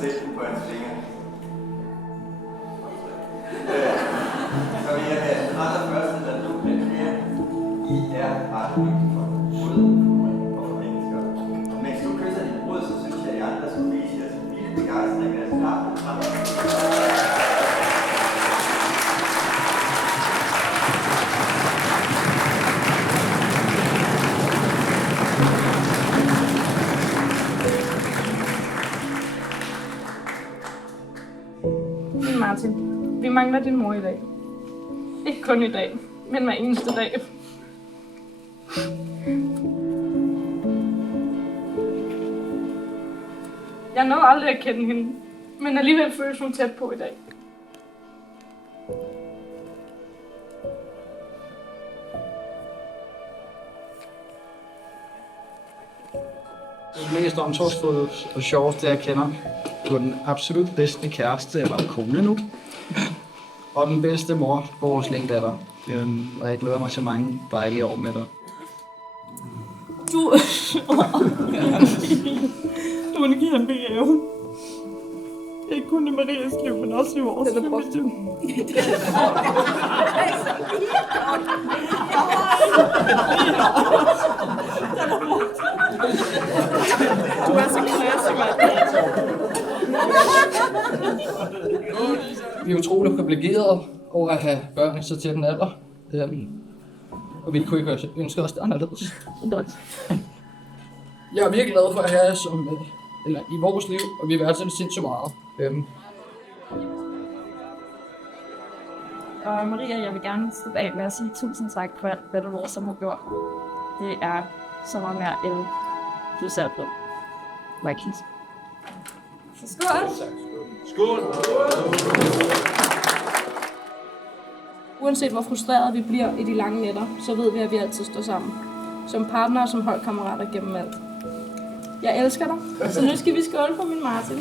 sætte den på hans fingre. Så vil jeg have allerførste, der nu bliver I er ret vigtigt for både og for mennesker. Mens du kysser din brud, så synes jeg, at I andre skulle vise jeres vilde begejstring af jeres kraft. Martin, vi mangler din mor i dag. Ikke kun i dag, men hver eneste dag. Jeg nåede aldrig at kende hende, men alligevel føles hun tæt på i dag. Det mest omsorgsfulde og sjoveste, jeg kender. Du er den absolut bedste kæreste, eller kone nu. Og den bedste mor for vores lille datter. Og jeg glæder mig til mange dejlige år med dig. Du er en kæmpe gave. Ikke kun i Marias liv, men også i vores familie. Du er så klasse, mand. Vi er utroligt privilegerede over at have børn så til den alder. Og vi kunne ikke ønske os det anderledes. Jeg er virkelig glad for at have jer som, i vores liv, og vi værdsætter sindssygt meget. Og Maria, jeg vil gerne slutte af med at sige tusind tak for alt, hvad du også har gjort. Det er så meget mere end du selv på. Vikings. Skål! Skål! Uanset hvor frustreret vi bliver i de lange nætter, så ved vi, at vi altid står sammen. Som partnere og som holdkammerater gennem alt. Jeg elsker dig, så nu skal vi skåle for min Martin.